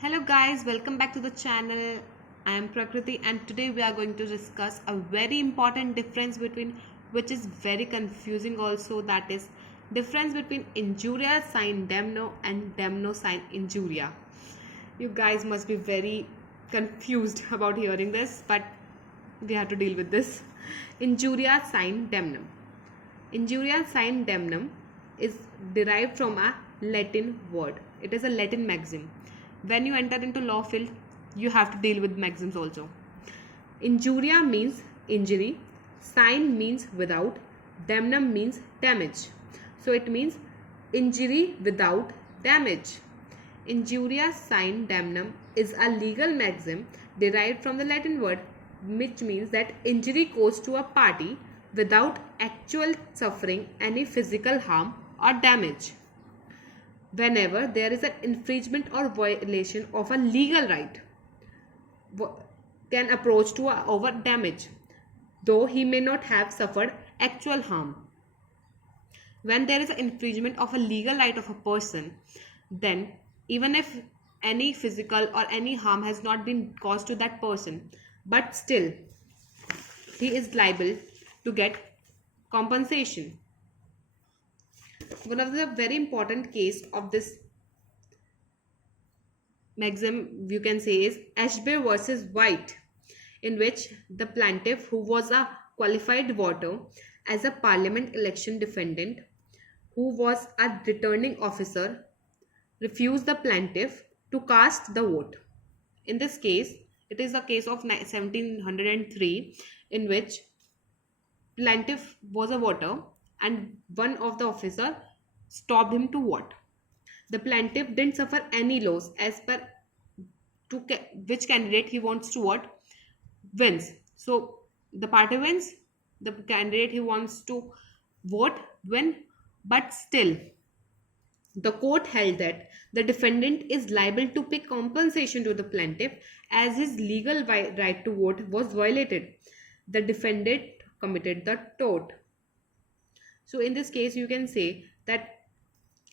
Hello guys, welcome back to the channel. I am Prakriti and today we are going to discuss a very important difference between which is very confusing also, that is difference between injuria sine damno and damno sine injuria. You guys must be very confused about hearing this, but we have to deal with this. Injuria sine damnum. Injuria sine damnum is derived from a Latin word. It is a Latin maxim. When you enter into law field, you have to deal with maxims also. Injuria means injury, sine means without, damnum means damage. So it means injury without damage. Injuria sine damnum is a legal maxim derived from the Latin word, which means that injury caused to a party without actual suffering any physical harm or damage. Whenever there is an infringement or violation of a legal right, can approach to over damage, though he may not have suffered actual harm. When there is an infringement of a legal right of a person, then even if any physical or any harm has not been caused to that person, but still he is liable to get compensation. One of the very important case of this maxim you can say is Ashby versus White, in which the plaintiff, who was a qualified voter as a parliament election defendant, who was a returning officer, refused the plaintiff to cast the vote. In this case, it is a case of 1703, in which plaintiff was a voter and one of the officer stopped him to vote. The plaintiff didn't suffer any loss as per to which candidate he wants to vote wins. So the party wins, the candidate he wants to vote win, but still the court held that the defendant is liable to pay compensation to the plaintiff as his legal right to vote was violated. The defendant committed the tort. So in this case, you can say that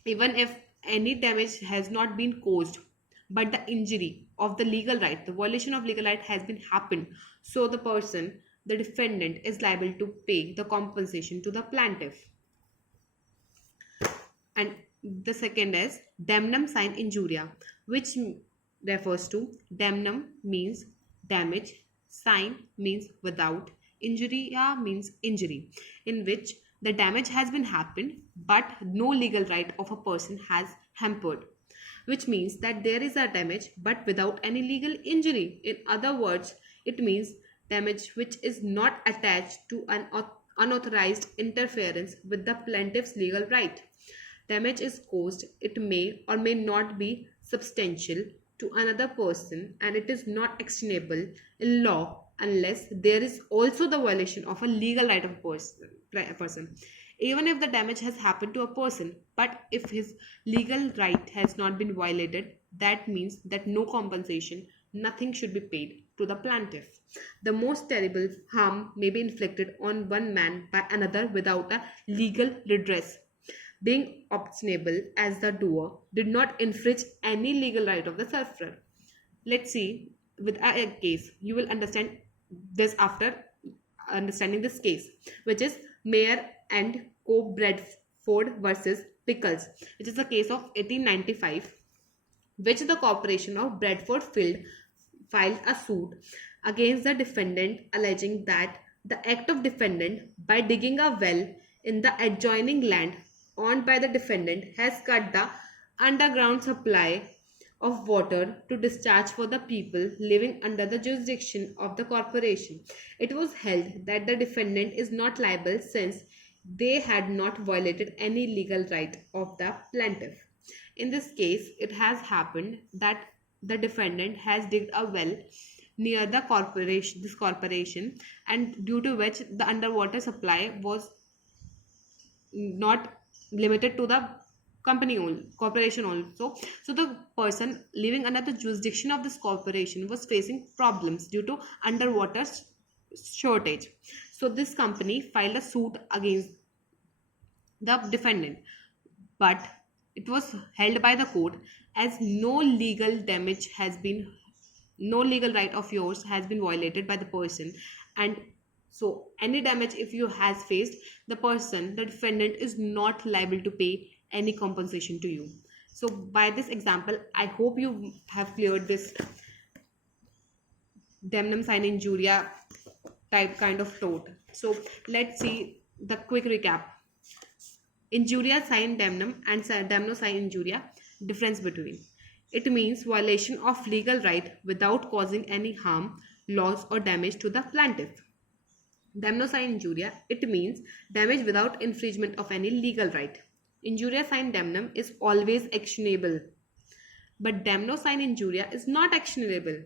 even if any damage has not been caused, but the injury of the legal right, the violation of legal right has been happened, so the person, the defendant, is liable to pay the compensation to the plaintiff. And the second is damnum sine injuria, which refers to damnum means damage, sine means without, injuria means injury, in which the damage has been happened but no legal right of a person has hampered, which means that there is a damage but without any legal injury. In other words, it means damage which is not attached to an unauthorized interference with the plaintiff's legal right. Damage is caused, it may or may not be substantial to another person, and it is not actionable in law unless there is also the violation of a legal right of a person. Even if the damage has happened to a person, but if his legal right has not been violated, that means that no compensation, nothing should be paid to the plaintiff. The most terrible harm may be inflicted on one man by another without a legal redress, being obtainable as the doer did not infringe any legal right of the sufferer. Let's see with a case. You will understand this after understanding this case, which is Mayer and Co. Bradford versus Pickles, which is a case of 1895, which the corporation of Bradford Field filed a suit against the defendant, alleging that the act of defendant by digging a well in the adjoining land owned by the defendant has cut the underground supply of water to discharge for the people living under the jurisdiction of the corporation. It was held that the defendant is not liable since they had not violated any legal right of the plaintiff. In this case, it has happened that the defendant has digged a well near the corporation, and due to which the underwater supply was not limited to the corporation also. So the person living under the jurisdiction of this corporation was facing problems due to underwater shortage. So this company filed a suit against the defendant, but it was held by the court as no legal right of yours has been violated by the person, and so any damage if you has faced, the defendant is not liable to pay any compensation to you. So by this example, I hope you have cleared this damnum sine injuria type kind of tort. So let's see the quick recap. Injuria sine damnum and damno sine injuria. Difference between. It means violation of legal right without causing any harm, loss or damage to the plaintiff. Damno sine injuria. It means damage without infringement of any legal right. Injuria sine damnum is always actionable, but damno sine injuria is not actionable.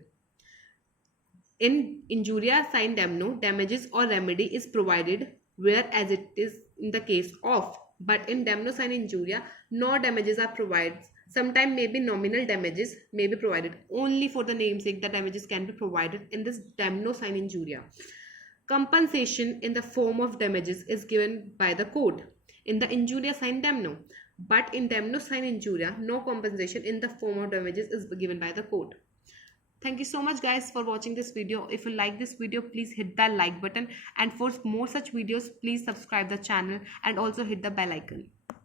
In injuria sine damno, damages or remedy is provided whereas it is in the case of. But in damno sine injuria, no damages are provided. Sometimes maybe nominal damages may be provided. Only for the namesake, the damages can be provided in this damno sine injuria. Compensation in the form of damages is given by the court in the injuria sine damno. But in damno sine injuria, no compensation in the form of damages is given by the court. Thank you so much guys for watching this video. If you like this video, please hit that like button, and for more such videos, please subscribe the channel and also hit the bell icon.